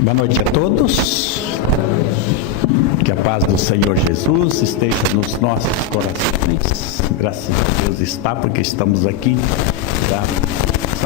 Boa noite a todos. Que a paz do Senhor Jesus esteja nos nossos corações. Graças a Deus está, porque estamos aqui para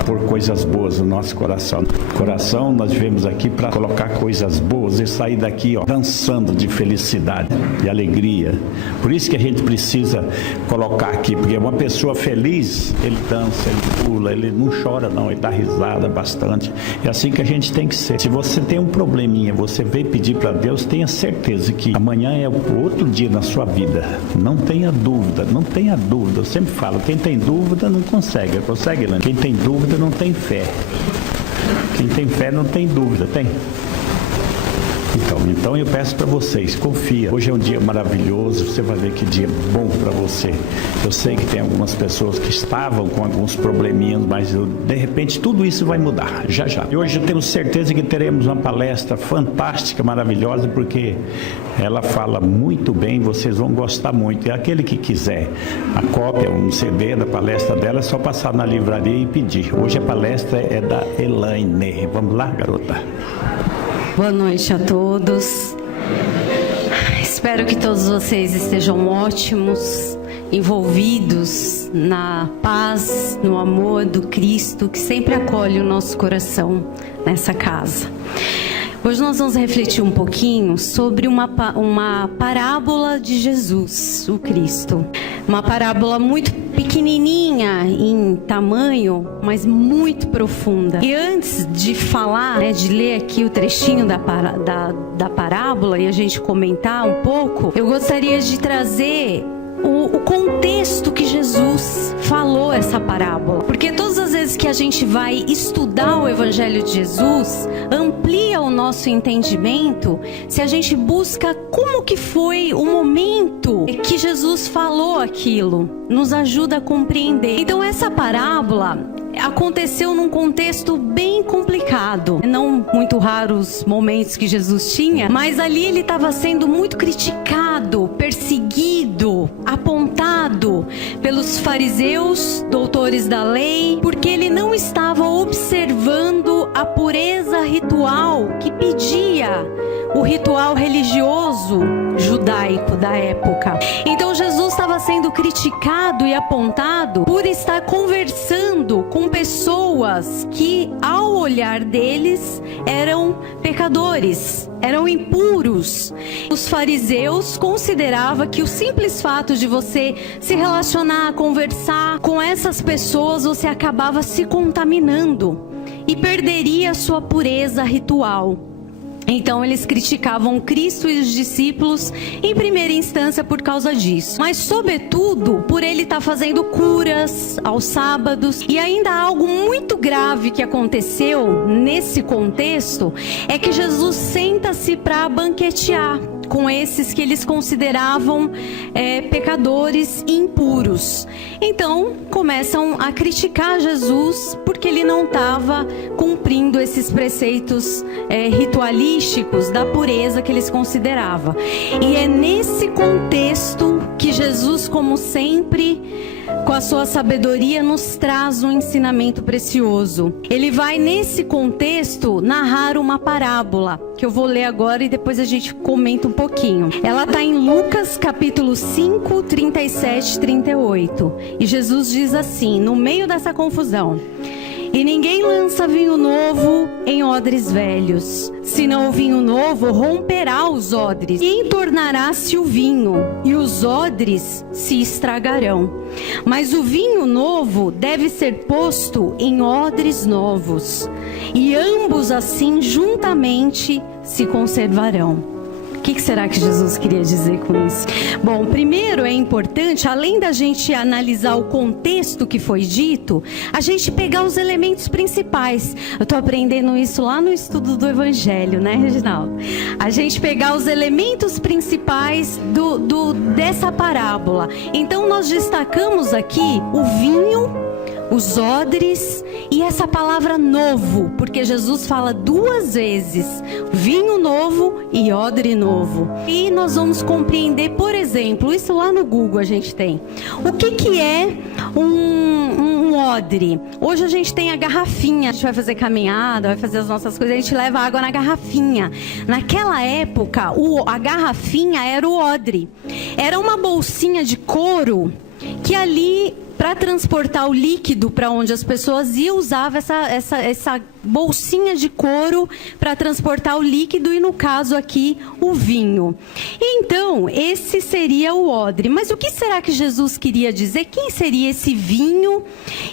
por coisas boas no nosso coração. Coração, nós viemos aqui para colocar coisas boas e sair daqui, dançando de felicidade e alegria. Por isso que a gente precisa colocar aqui, porque uma pessoa feliz, ele dança, ele pula, ele não chora não, ele dá risada bastante. É assim que a gente tem que ser. Se você tem um probleminha, você veio pedir para Deus, tenha certeza que amanhã é outro dia na sua vida. Não tenha dúvida, não tenha dúvida. Eu sempre falo, quem tem dúvida não consegue, né? Quem tem dúvida não tem fé. Quem tem fé não tem dúvida, tem? Então eu peço para vocês, confia. Hoje é um dia maravilhoso, você vai ver que dia bom para você. Eu sei que tem algumas pessoas que estavam com alguns probleminhas, mas de repente tudo isso vai mudar, já. E hoje eu tenho certeza que teremos uma palestra fantástica, maravilhosa, porque ela fala muito bem, vocês vão gostar muito. E aquele que quiser a cópia, um CD da palestra dela, é só passar na livraria e pedir. Hoje a palestra é da Elaine. Vamos lá, garota? Boa noite a todos. Espero que todos vocês estejam ótimos, envolvidos na paz, no amor do Cristo, que sempre acolhe o nosso coração nessa casa. Hoje nós vamos refletir um pouquinho sobre uma parábola de Jesus, o Cristo. Uma parábola muito pequenininha em tamanho, mas muito profunda. E antes de falar, de ler aqui o trechinho da parábola e a gente comentar um pouco, eu gostaria de trazer o contexto que Jesus falou essa parábola. Porque todas as vezes que a gente vai estudar o Evangelho de Jesus, amplia o nosso entendimento se a gente busca como que foi o momento que Jesus falou aquilo. Nos ajuda a compreender. Então essa parábola aconteceu num contexto bem complicado. Não muito raros momentos que Jesus tinha, mas ali ele estava sendo muito criticado, perseguido, apontado pelos fariseus, doutores da lei, porque ele não estava observando a pureza ritual que pedia o ritual religioso judaico da época. Então Jesus estava sendo criticado e apontado por estar conversando com pessoas que, ao olhar deles, eram pecadores, eram impuros. Os fariseus consideravam que o simples fato de você se relacionar, conversar com essas pessoas, você acabava se contaminando e perderia a sua pureza ritual. Então eles criticavam Cristo e os discípulos em primeira instância por causa disso. Mas sobretudo por ele estar fazendo curas aos sábados. E ainda algo muito grave que aconteceu nesse contexto é que Jesus senta-se para banquetear com esses que eles consideravam pecadores e impuros. Então começam a criticar Jesus porque ele não estava cumprindo esses preceitos ritualísticos da pureza que eles consideravam. E é nesse contexto que Jesus, como sempre, com a sua sabedoria, nos traz um ensinamento precioso. Ele vai, nesse contexto, narrar uma parábola, que eu vou ler agora e depois a gente comenta um pouquinho. Ela está em Lucas, capítulo 5, 37 e 38. E Jesus diz assim, no meio dessa confusão: e ninguém lança vinho novo em odres velhos, senão o vinho novo romperá os odres, e entornará-se o vinho, e os odres se estragarão. Mas o vinho novo deve ser posto em odres novos, e ambos assim juntamente se conservarão. O que será que Jesus queria dizer com isso? Bom, primeiro é importante, além da gente analisar o contexto que foi dito, a gente pegar os elementos principais. Eu estou aprendendo isso lá no estudo do Evangelho, né, Reginaldo? A gente pegar os elementos principais dessa parábola. Então nós destacamos aqui o vinho, os odres e essa palavra novo, porque Jesus fala duas vezes vinho novo e odre novo. E nós vamos compreender, por exemplo, isso lá no Google a gente tem. O que é um odre. Hoje a gente tem a garrafinha, a gente vai fazer caminhada, vai fazer as nossas coisas, a gente leva água na garrafinha. Naquela época, a garrafinha era o odre. Era uma bolsinha de couro que ali, para transportar o líquido para onde as pessoas iam, usava essa bolsinha de couro para transportar o líquido e, no caso aqui, o vinho. Então, esse seria o odre. Mas o que será que Jesus queria dizer? Quem seria esse vinho?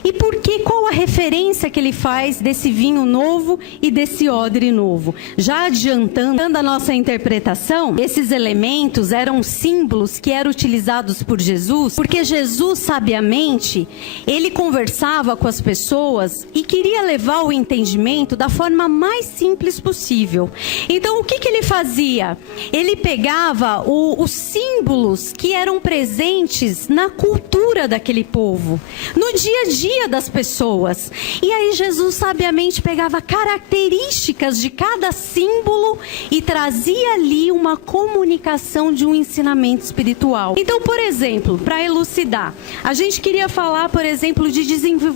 E por que? Qual a referência que ele faz desse vinho novo e desse odre novo? Já adiantando a nossa interpretação, esses elementos eram símbolos que eram utilizados por Jesus, porque Jesus, sabiamente, ele conversava com as pessoas e queria levar o entendimento da forma mais simples possível. Então, o que ele fazia? Ele pegava os símbolos que eram presentes na cultura daquele povo, no dia a dia das pessoas. E aí Jesus sabiamente pegava características de cada símbolo e trazia ali uma comunicação de um ensinamento espiritual. Então, por exemplo, para elucidar, a gente queria falar, por exemplo, de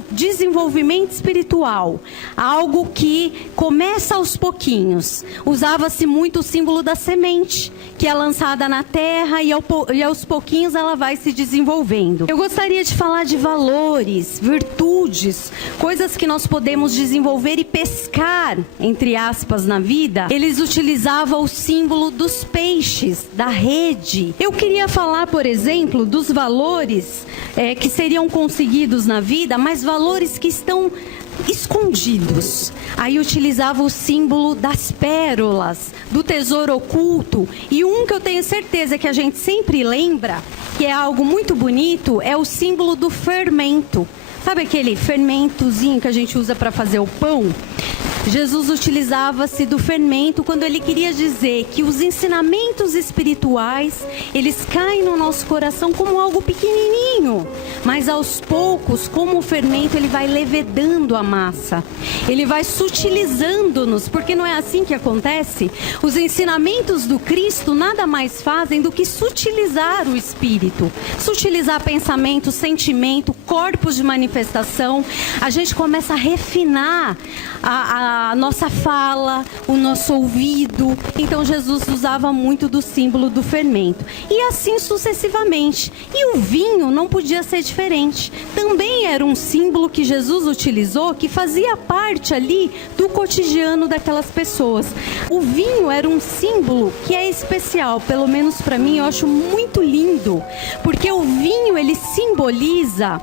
desenvolvimento espiritual, algo que começa aos pouquinhos. Usava-se muito o símbolo da semente, que é lançada na terra e aos pouquinhos ela vai se desenvolvendo. Eu gostaria de falar de valores, virtudes, coisas que nós podemos desenvolver e pescar, entre aspas, na vida. Eles utilizavam o símbolo dos peixes, da rede. Eu queria falar, por exemplo, dos valores que seriam conseguidos na vida, mas valores que estão escondidos. Aí utilizava o símbolo das pérolas, do tesouro oculto. E um que eu tenho certeza que a gente sempre lembra, que é algo muito bonito, é o símbolo do fermento. Sabe aquele fermentozinho que a gente usa para fazer o pão? Jesus utilizava-se do fermento quando ele queria dizer que os ensinamentos espirituais, eles caem no nosso coração como algo pequenininho, mas aos poucos, como o fermento, ele vai levedando a massa, ele vai sutilizando-nos, porque não é assim que acontece? Os ensinamentos do Cristo nada mais fazem do que sutilizar o espírito, sutilizar pensamento, sentimento, corpos de manifestação. A gente começa a refinar a nossa fala, o nosso ouvido. Então Jesus usava muito do símbolo do fermento. E assim sucessivamente. E o vinho não podia ser diferente. Também era um símbolo que Jesus utilizou, que fazia parte ali do cotidiano daquelas pessoas. O vinho era um símbolo que é especial, pelo menos para mim, eu acho muito lindo. Porque o vinho, ele simboliza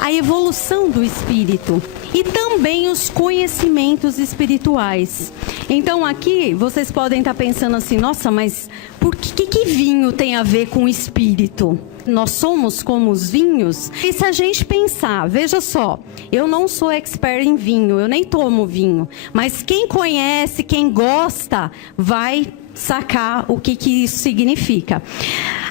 a evolução do espírito e também os conhecimentos espirituais. Então aqui vocês podem estar pensando assim, nossa, mas por que vinho tem a ver com o espírito? Nós somos como os vinhos? E se a gente pensar, veja só, eu não sou expert em vinho, eu nem tomo vinho, mas quem conhece, quem gosta, vai sacar o que isso significa.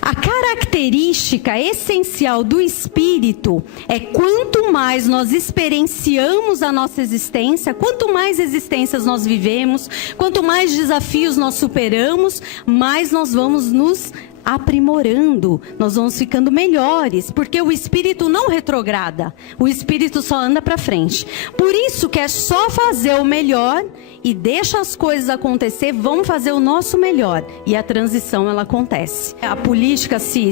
A característica essencial do espírito é quanto mais nós experienciamos a nossa existência, quanto mais existências nós vivemos, quanto mais desafios nós superamos, mais nós vamos nos aprimorando, nós vamos ficando melhores, porque o espírito não retrograda, o espírito só anda para frente. Por isso que é só fazer o melhor e deixa as coisas acontecer, vamos fazer o nosso melhor e a transição ela acontece. A política se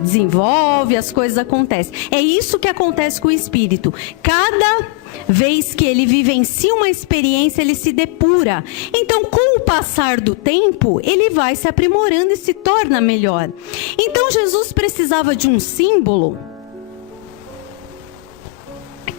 desenvolve, as coisas acontecem. É isso que acontece com o espírito. Cada vez que ele vivencia uma experiência, ele se depura. Então, com o passar do tempo, ele vai se aprimorando e se torna melhor. Então, Jesus precisava de um símbolo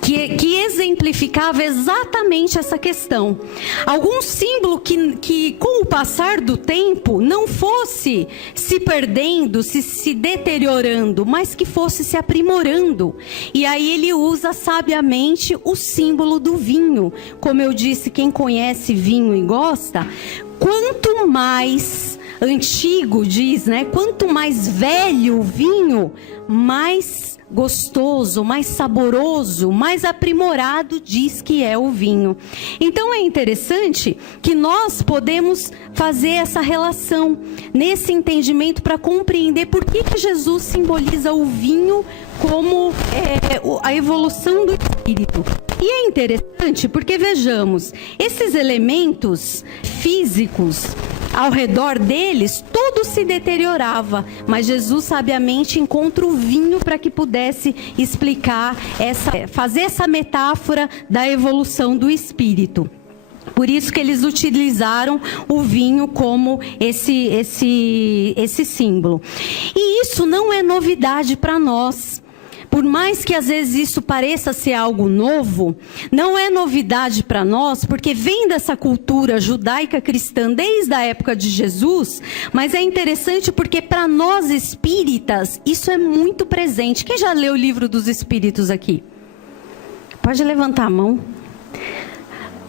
que exemplificava exatamente essa questão. Algum símbolo que com o passar do tempo não fosse se perdendo, se deteriorando, mas que fosse se aprimorando. E aí ele usa sabiamente o símbolo do vinho. Como eu disse, quem conhece vinho e gosta, quanto mais antigo diz, né? Quanto mais velho o vinho, mais gostoso, mais saboroso, mais aprimorado diz que é o vinho. Então é interessante que nós podemos fazer essa relação nesse entendimento para compreender por que Jesus simboliza o vinho como a evolução do espírito. Espírito. E é interessante porque, vejamos, esses elementos físicos ao redor deles, tudo se deteriorava, mas Jesus sabiamente encontra o vinho para que pudesse explicar, fazer essa metáfora da evolução do Espírito. Por isso que eles utilizaram o vinho como esse símbolo. E isso não é novidade para nós. Por mais que às vezes isso pareça ser algo novo, não é novidade para nós, porque vem dessa cultura judaica cristã desde a época de Jesus, mas é interessante porque para nós espíritas isso é muito presente. Quem já leu o livro dos Espíritos aqui? Pode levantar a mão.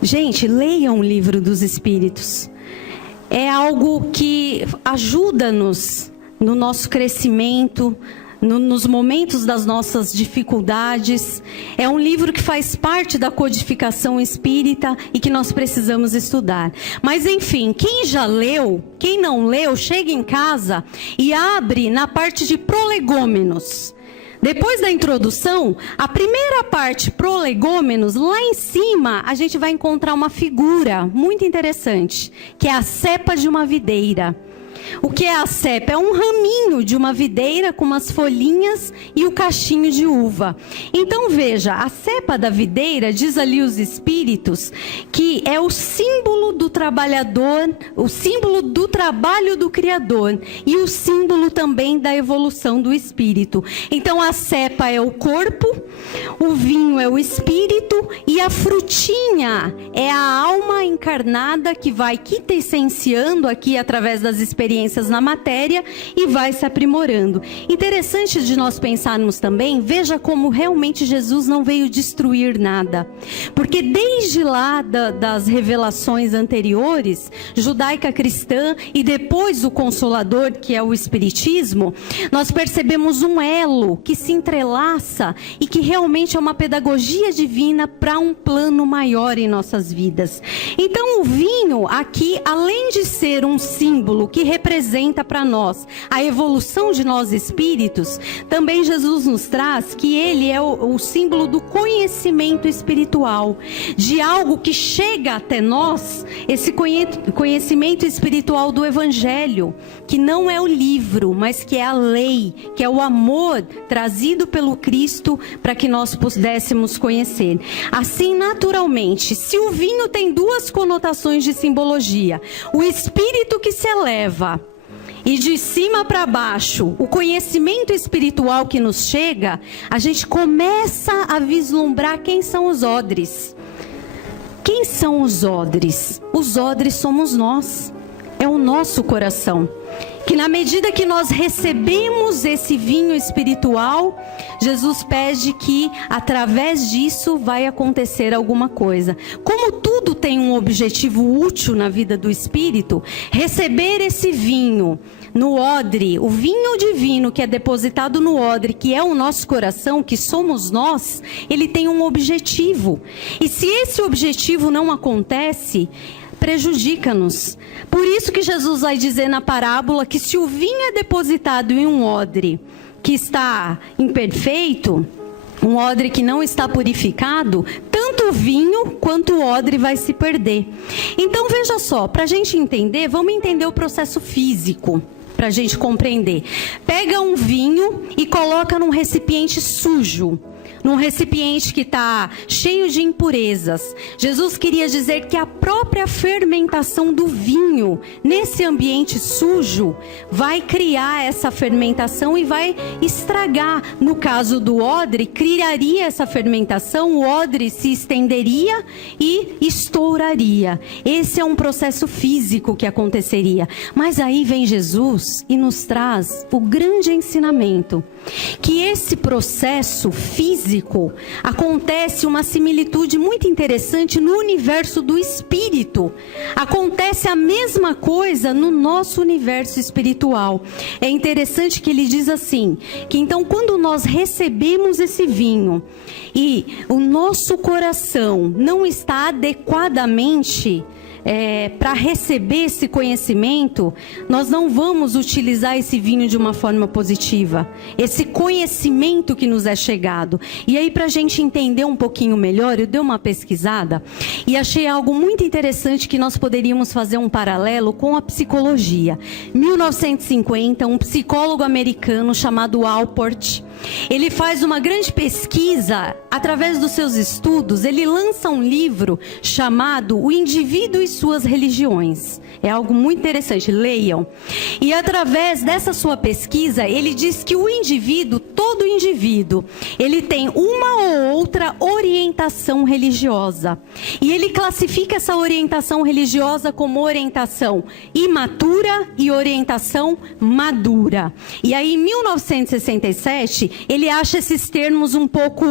Gente, leiam o livro dos Espíritos. É algo que ajuda-nos no nosso crescimento, nos momentos das nossas dificuldades. É um livro que faz parte da codificação espírita e que nós precisamos estudar. Mas enfim, quem já leu, quem não leu, chega em casa e abre na parte de prolegômenos. Depois da introdução, a primeira parte, prolegômenos, lá em cima a gente vai encontrar uma figura muito interessante, que é a cepa de uma videira. O que é a cepa? É um raminho de uma videira com umas folhinhas e o cachinho de uva. Então veja, a cepa da videira, diz ali os espíritos, que é o símbolo do trabalhador, o símbolo do trabalho do Criador e o símbolo também da evolução do espírito. Então a cepa é o corpo, o vinho é o espírito e a frutinha é a alma encarnada que vai quintessenciando aqui através das experiências na matéria e vai se aprimorando. Interessante de nós pensarmos também, veja como realmente Jesus não veio destruir nada. Porque desde lá das revelações anteriores, judaica cristã e depois o Consolador, que é o Espiritismo, nós percebemos um elo que se entrelaça e que realmente é uma pedagogia divina para um plano maior em nossas vidas. Então o vinho aqui, além de ser um símbolo que representa para nós a evolução de nós espíritos, também Jesus nos traz que ele é o símbolo do conhecimento espiritual, de algo que chega até nós, esse conhecimento espiritual do Evangelho, que não é o livro, mas que é a lei, que é o amor trazido pelo Cristo para que nós pudéssemos conhecer. Assim, naturalmente, se o vinho tem duas conotações de simbologia, o espírito que se eleva e de cima para baixo, o conhecimento espiritual que nos chega, a gente começa a vislumbrar quem são os odres. Quem são os odres? Os odres somos nós, é o nosso coração. Que na medida que nós recebemos esse vinho espiritual, Jesus pede que através disso vai acontecer alguma coisa. Como tudo tem um objetivo útil na vida do espírito, receber esse vinho no odre, o vinho divino que é depositado no odre, que é o nosso coração, que somos nós, ele tem um objetivo. E se esse objetivo não acontece, prejudica-nos. Por isso que Jesus vai dizer na parábola que se o vinho é depositado em um odre que está imperfeito, um odre que não está purificado, tanto o vinho quanto o odre vai se perder. Então veja só, para a gente entender, vamos entender o processo físico, para a gente compreender. Pega um vinho e coloca num recipiente sujo, num recipiente que está cheio de impurezas. Jesus queria dizer que a própria fermentação do vinho, nesse ambiente sujo, vai criar essa fermentação e vai estragar. No caso do odre, criaria essa fermentação, o odre se estenderia e estouraria. Esse é um processo físico que aconteceria. Mas aí vem Jesus e nos traz o grande ensinamento, que esse processo físico acontece uma similitude muito interessante no universo do espírito. Acontece a mesma coisa no nosso universo espiritual. É interessante que ele diz assim, que então quando nós recebemos esse vinho e o nosso coração não está adequadamente para receber esse conhecimento, nós não vamos utilizar esse vinho de uma forma positiva. Esse conhecimento que nos é chegado. E aí, para a gente entender um pouquinho melhor, eu dei uma pesquisada e achei algo muito interessante que nós poderíamos fazer um paralelo com a psicologia. 1950, um psicólogo americano chamado Alport, ele faz uma grande pesquisa, através dos seus estudos, ele lança um livro chamado O Indivíduo e Suas Religiões. É algo muito interessante, leiam. E através dessa sua pesquisa, ele diz que o indivíduo, todo indivíduo, ele tem uma ou outra orientação religiosa. E ele classifica essa orientação religiosa como orientação imatura e orientação madura. E aí, em 1967, ele acha esses termos um pouco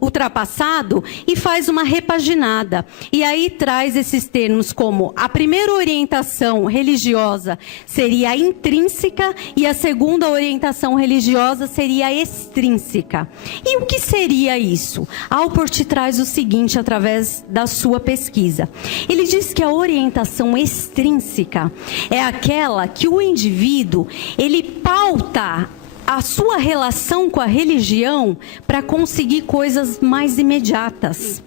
ultrapassado e faz uma repaginada. E aí traz esses termos como a primeira orientação religiosa seria a intrínseca e a segunda orientação religiosa seria a extrínseca. E o que seria isso? Alport traz o seguinte através da sua pesquisa. Ele diz que a orientação extrínseca é aquela que o indivíduo, ele pauta a sua relação com a religião para conseguir coisas mais imediatas.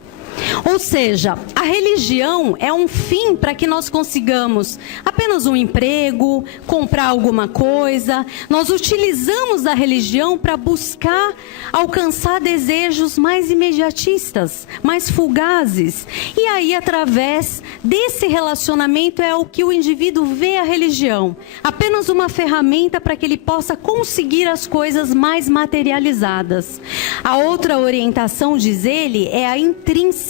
Ou seja, a religião é um fim para que nós consigamos apenas um emprego, comprar alguma coisa. Nós utilizamos a religião para buscar alcançar desejos mais imediatistas, mais fugazes. E aí, através desse relacionamento, é o que o indivíduo vê a religião. Apenas uma ferramenta para que ele possa conseguir as coisas mais materializadas. A outra orientação, diz ele, é a intrínseca.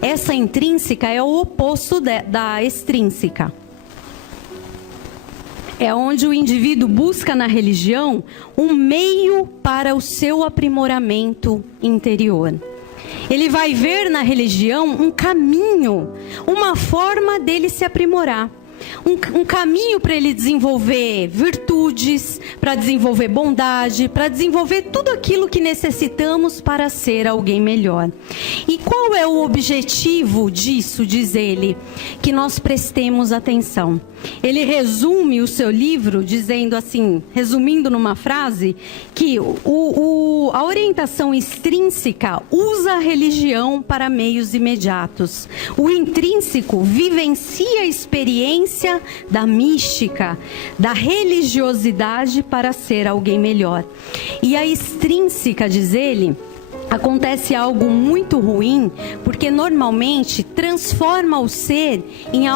Essa intrínseca é o oposto da extrínseca. É onde o indivíduo busca na religião um meio para o seu aprimoramento interior. Ele vai ver na religião um caminho, uma forma dele se aprimorar. Um caminho para ele desenvolver virtudes, para desenvolver bondade, para desenvolver tudo aquilo que necessitamos para ser alguém melhor. E qual é o objetivo disso, diz ele? Que nós prestemos atenção. Ele resume o seu livro dizendo assim, resumindo numa frase, que a orientação extrínseca usa a religião para meios imediatos. O intrínseco vivencia a experiência da mística, da religiosidade para ser alguém melhor. E a extrínseca, diz ele, acontece algo muito ruim, porque normalmente transforma o ser em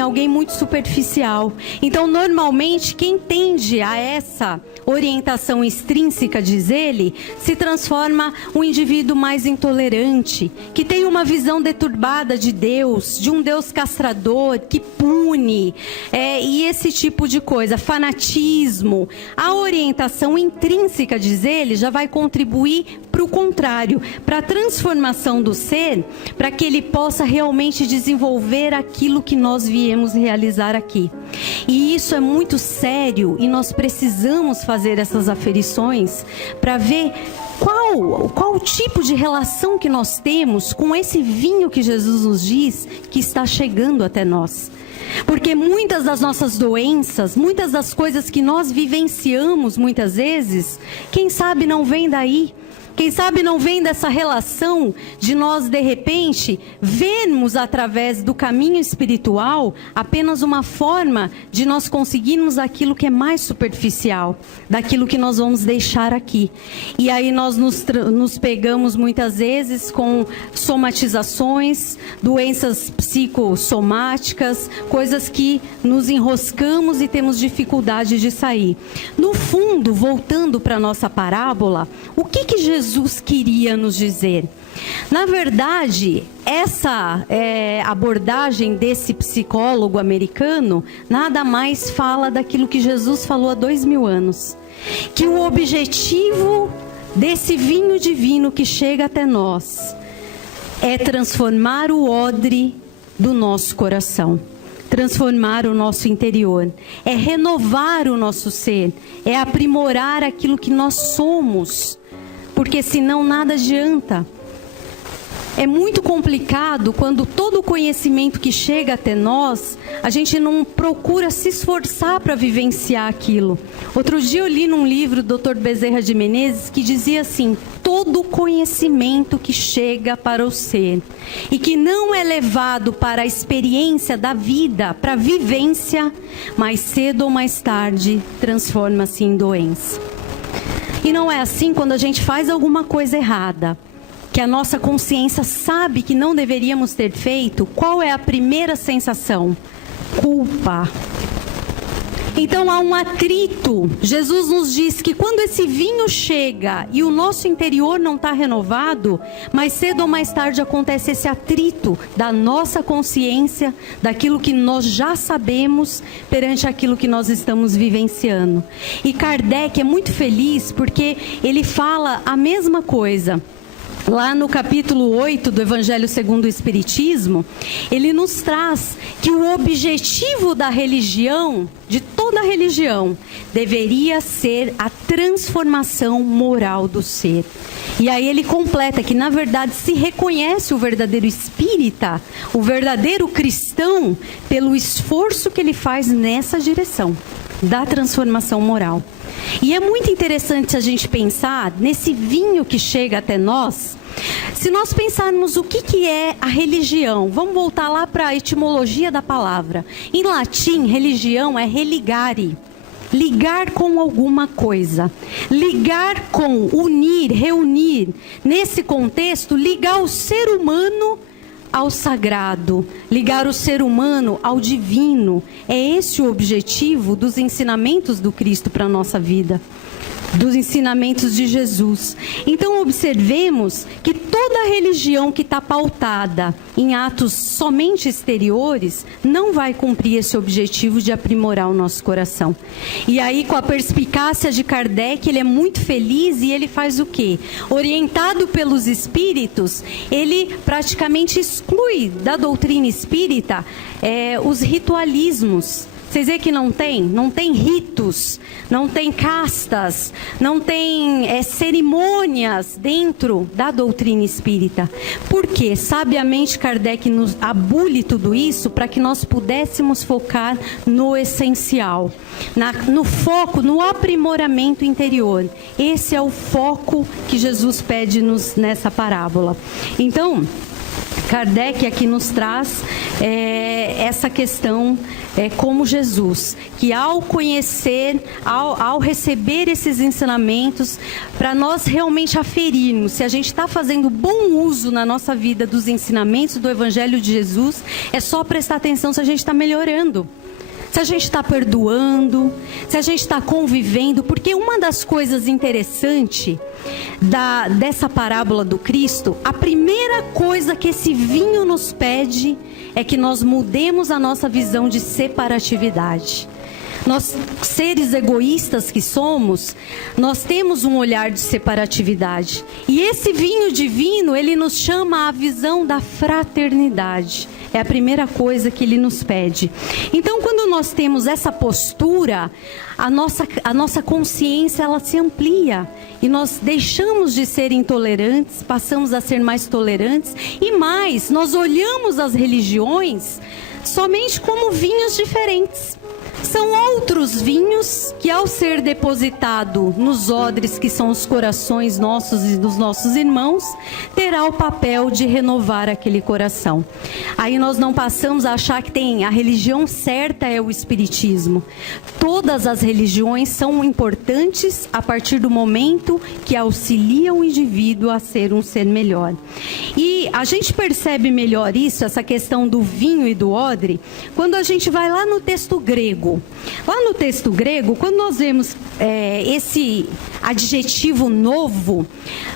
alguém muito superficial. Então, normalmente, quem tende a essa orientação extrínseca, diz ele, se transforma um indivíduo mais intolerante, que tem uma visão deturbada de Deus, de um Deus castrador, que pune, e esse tipo de coisa, fanatismo. A orientação intrínseca, diz ele, já vai contribuir para o contrário, para a transformação do ser, para que ele possa realmente desenvolver aquilo que nós viemos realizar aqui. E isso é muito sério e nós precisamos fazer essas aferições para ver qual tipo de relação que nós temos com esse vinho que Jesus nos diz que está chegando até nós. Porque muitas das nossas doenças, muitas das coisas que nós vivenciamos muitas vezes, quem sabe não vem daí. Quem sabe não vem dessa relação de nós, de repente, vermos através do caminho espiritual apenas uma forma de nós conseguirmos aquilo que é mais superficial, daquilo que nós vamos deixar aqui. E aí nós nos pegamos muitas vezes com somatizações, doenças psicossomáticas, coisas que nos enroscamos e temos dificuldade de sair. No fundo, voltando para a nossa parábola, o que Jesus queria nos dizer? Na verdade, essa abordagem desse psicólogo americano nada mais fala daquilo que Jesus falou há 2000 anos. Que o objetivo desse vinho divino que chega até nós é transformar o odre do nosso coração. Transformar o nosso interior, é renovar o nosso ser, é aprimorar aquilo que nós somos, porque senão nada adianta. é muito complicado quando todo o conhecimento que chega até nós, a gente não procura se esforçar para vivenciar aquilo. Outro dia eu li num livro do Dr. Bezerra de Menezes que dizia assim: todo conhecimento que chega para o ser e que não é levado para a experiência da vida, para a vivência, mais cedo ou mais tarde transforma-se em doença. E não é assim quando a gente faz alguma coisa errada, que a nossa consciência sabe que não deveríamos ter feito. Qual é a primeira sensação? Culpa. Então há um atrito. Jesus nos diz que quando esse vinho chega e o nosso interior não está renovado, mais cedo ou mais tarde acontece esse atrito da nossa consciência, daquilo que nós já sabemos perante aquilo que nós estamos vivenciando. E Kardec é muito feliz porque ele fala a mesma coisa. Lá no capítulo 8 do Evangelho segundo o Espiritismo, ele nos traz que o objetivo da religião, de toda religião, deveria ser a transformação moral do ser. E aí ele completa que, na verdade, se reconhece o verdadeiro espírita, o verdadeiro cristão, pelo esforço que ele faz nessa direção da transformação moral. E é muito interessante a gente pensar nesse vinho que chega até nós. Se nós pensarmos o que é a religião, vamos voltar lá para a etimologia da palavra. Em latim, religião é religare, ligar com alguma coisa, ligar com, unir, reunir. Nesse contexto, ligar o ser humano ao sagrado, ligar o ser humano ao divino. É esse o objetivo dos ensinamentos do Cristo para a nossa vida, dos ensinamentos de Jesus. Então observemos que toda religião que está pautada em atos somente exteriores não vai cumprir esse objetivo de aprimorar o nosso coração. E aí, com a perspicácia de Kardec, ele é muito feliz e ele faz o quê? Orientado pelos espíritos, ele praticamente exclui da doutrina espírita os ritualismos. Vocês veem que não tem ritos, não tem castas, não tem cerimônias dentro da doutrina espírita. Por quê? Sabiamente Kardec nos abole tudo isso para que nós pudéssemos focar no essencial, no foco, no aprimoramento interior. Esse é o foco que Jesus pede-nos nessa parábola. Então, Kardec aqui nos traz essa questão como Jesus, que ao conhecer, ao receber esses ensinamentos, para nós realmente aferirmos se a gente está fazendo bom uso na nossa vida dos ensinamentos do Evangelho de Jesus, é só prestar atenção se a gente está melhorando. Se a gente está perdoando, se a gente está convivendo, porque uma das coisas interessantes dessa parábola do Cristo, a primeira coisa que esse vinho nos pede é que nós mudemos a nossa visão de separatividade. Nós, seres egoístas que somos, nós temos um olhar de separatividade. E esse vinho divino, ele nos chama à visão da fraternidade. É a primeira coisa que ele nos pede. Então, quando nós temos essa postura, a nossa consciência, ela se amplia. E nós deixamos de ser intolerantes, passamos a ser mais tolerantes. E mais, nós olhamos as religiões somente como vinhos diferentes. São outros vinhos que, ao ser depositado nos odres, que são os corações nossos e dos nossos irmãos, terá o papel de renovar aquele coração. Aí nós não passamos a achar que a religião certa é o espiritismo. Todas as religiões são importantes a partir do momento que auxiliam o indivíduo a ser um ser melhor. E a gente percebe melhor isso, essa questão do vinho e do odre, quando a gente vai lá no texto grego. Lá no texto grego, quando nós vemos esse adjetivo novo,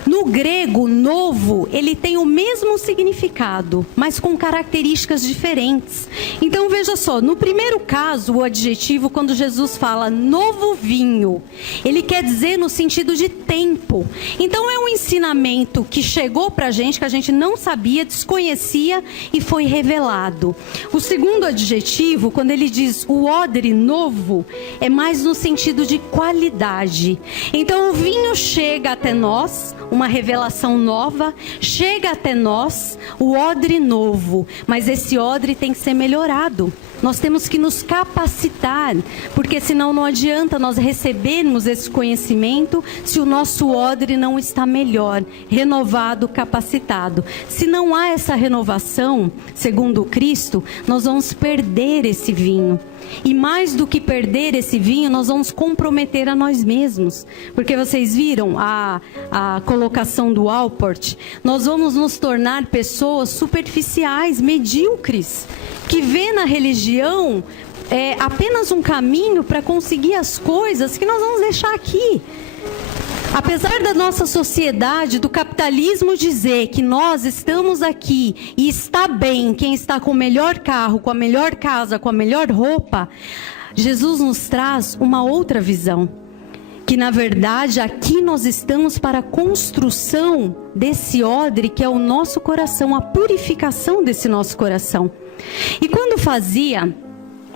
no grego, novo, ele tem o mesmo significado, mas com características diferentes. Então, veja só, no primeiro caso, o adjetivo, quando Jesus fala novo vinho, ele quer dizer no sentido de tempo. Então, é um ensinamento que chegou pra gente, que a gente não sabia, desconhecia e foi revelado. O segundo adjetivo, quando ele diz o odre odre novo é mais no sentido de qualidade. Então o vinho chega até nós, uma revelação nova, chega até nós, o odre novo, mas esse odre tem que ser melhorado. Nós temos que nos capacitar, porque senão não adianta nós recebermos esse conhecimento se o nosso odre não está melhor, renovado, capacitado. Se não há essa renovação, segundo Cristo, nós vamos perder esse vinho. E mais do que perder esse vinho, nós vamos comprometer a nós mesmos. Porque vocês viram a colocação do Alport? Nós vamos nos tornar pessoas superficiais, medíocres, que vê na religião apenas um caminho para conseguir as coisas que nós vamos deixar aqui. Apesar da nossa sociedade, do capitalismo dizer que nós estamos aqui e está bem quem está com o melhor carro, com a melhor casa, com a melhor roupa, Jesus nos traz uma outra visão. Que na verdade aqui nós estamos para a construção desse odre que é o nosso coração, a purificação desse nosso coração. E quando fazia...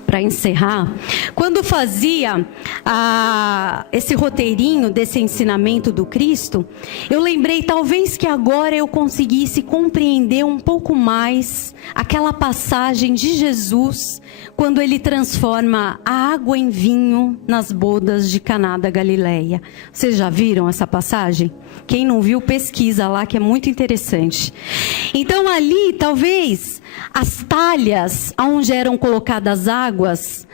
Para encerrar, quando fazia esse roteirinho desse ensinamento do Cristo, eu lembrei talvez que agora eu conseguisse compreender um pouco mais aquela passagem de Jesus, quando ele transforma a água em vinho nas bodas de Caná da Galileia. Vocês já viram essa passagem? Quem não viu, pesquisa lá, que é muito interessante. Então ali, talvez, as talhas onde eram colocadas águas,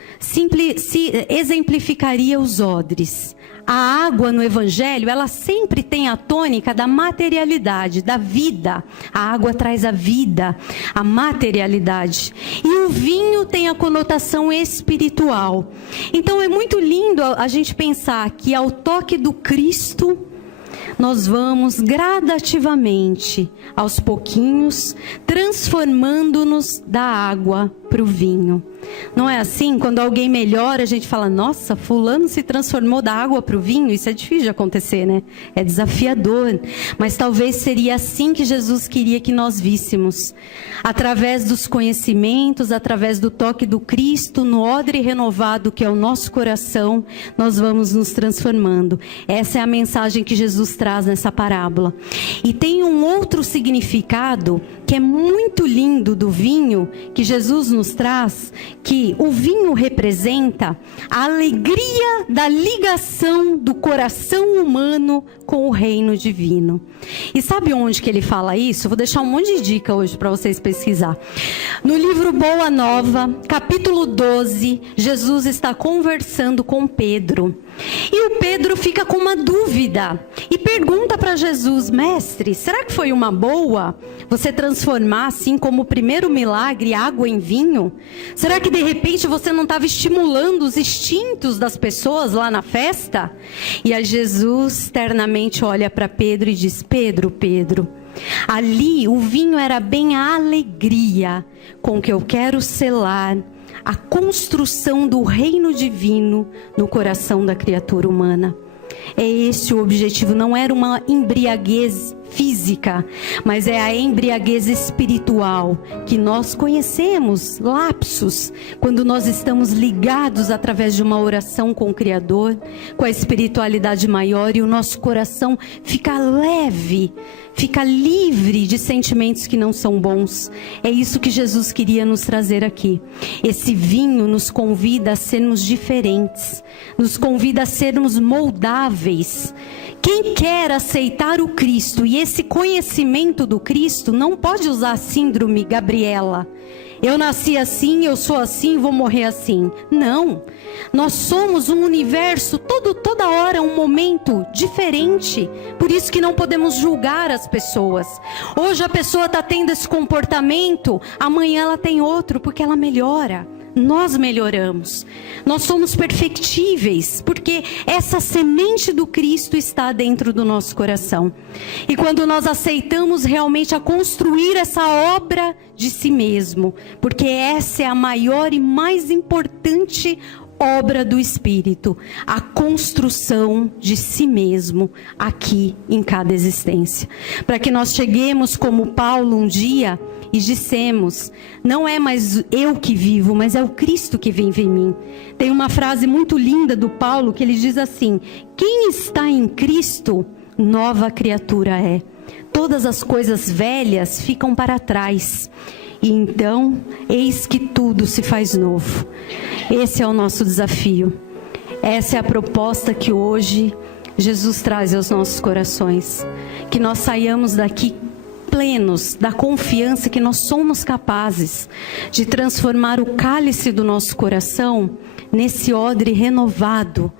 exemplificaria os odres. A água no Evangelho, ela sempre tem a tônica da materialidade, da vida. A água traz a vida, a materialidade. E o vinho tem a conotação espiritual. Então é muito lindo a gente pensar que ao toque do Cristo, nós vamos gradativamente, aos pouquinhos, transformando-nos da água para o vinho. Não é assim? Quando alguém melhora, a gente fala, nossa, fulano se transformou da água para o vinho. Isso é difícil de acontecer, né? É desafiador. Mas talvez seria assim que Jesus queria que nós víssemos. Através dos conhecimentos, através do toque do Cristo, no odre renovado que é o nosso coração, nós vamos nos transformando. Essa é a mensagem que Jesus traz nessa parábola. E tem um outro significado que é muito lindo do vinho, que Jesus nos traz, que o vinho representa a alegria da ligação do coração humano com o reino divino. E sabe onde que ele fala isso? Vou deixar um monte de dica hoje para vocês pesquisar. No livro Boa Nova, capítulo 12, Jesus está conversando com Pedro. E o Pedro fica com uma dúvida e pergunta para Jesus, mestre, será que foi uma boa você transformar assim como o primeiro milagre, água em vinho? Será que de repente você não estava estimulando os instintos das pessoas lá na festa? E aí Jesus ternamente olha para Pedro e diz, Pedro, ali o vinho era bem a alegria com que eu quero selar a construção do reino divino no coração da criatura humana. É esse o objetivo, não era uma embriaguez física, mas é a embriaguez espiritual, que nós conhecemos, lapsos, quando nós estamos ligados através de uma oração com o Criador, com a espiritualidade maior, e o nosso coração fica leve, fica livre de sentimentos que não são bons. É isso que Jesus queria nos trazer aqui. Esse vinho nos convida a sermos diferentes, nos convida a sermos moldáveis. Quem quer aceitar o Cristo e esse conhecimento do Cristo não pode usar a síndrome Gabriela. Eu nasci assim, eu sou assim, vou morrer assim. Não. Nós somos um universo, toda hora um momento diferente. Por isso que não podemos julgar as pessoas. Hoje a pessoa está tendo esse comportamento, amanhã ela tem outro, porque ela melhora. Nós melhoramos, nós somos perfectíveis, porque essa semente do Cristo está dentro do nosso coração. E quando nós aceitamos realmente a construir essa obra de si mesmo, porque essa é a maior e mais importante obra do Espírito, a construção de si mesmo aqui em cada existência. Para que nós cheguemos como Paulo um dia e dissemos: não é mais eu que vivo, mas é o Cristo que vive em mim. Tem uma frase muito linda do Paulo que ele diz assim: quem está em Cristo, nova criatura é. Todas as coisas velhas ficam para trás. E então, eis que tudo se faz novo. Esse é o nosso desafio. Essa é a proposta que hoje Jesus traz aos nossos corações. Que nós saiamos daqui plenos da confiança que nós somos capazes de transformar o cálice do nosso coração nesse odre renovado,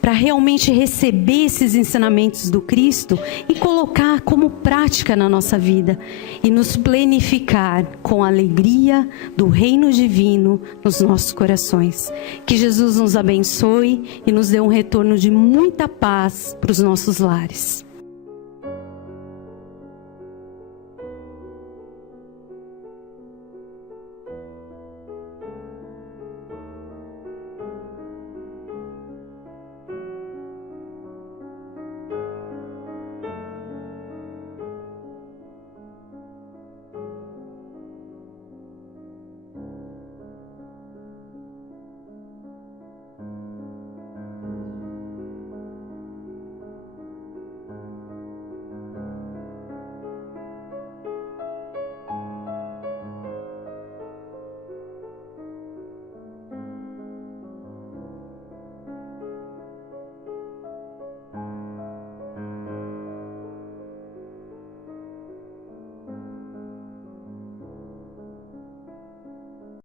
para realmente receber esses ensinamentos do Cristo e colocar como prática na nossa vida e nos plenificar com a alegria do reino divino nos nossos corações. Que Jesus nos abençoe e nos dê um retorno de muita paz para os nossos lares.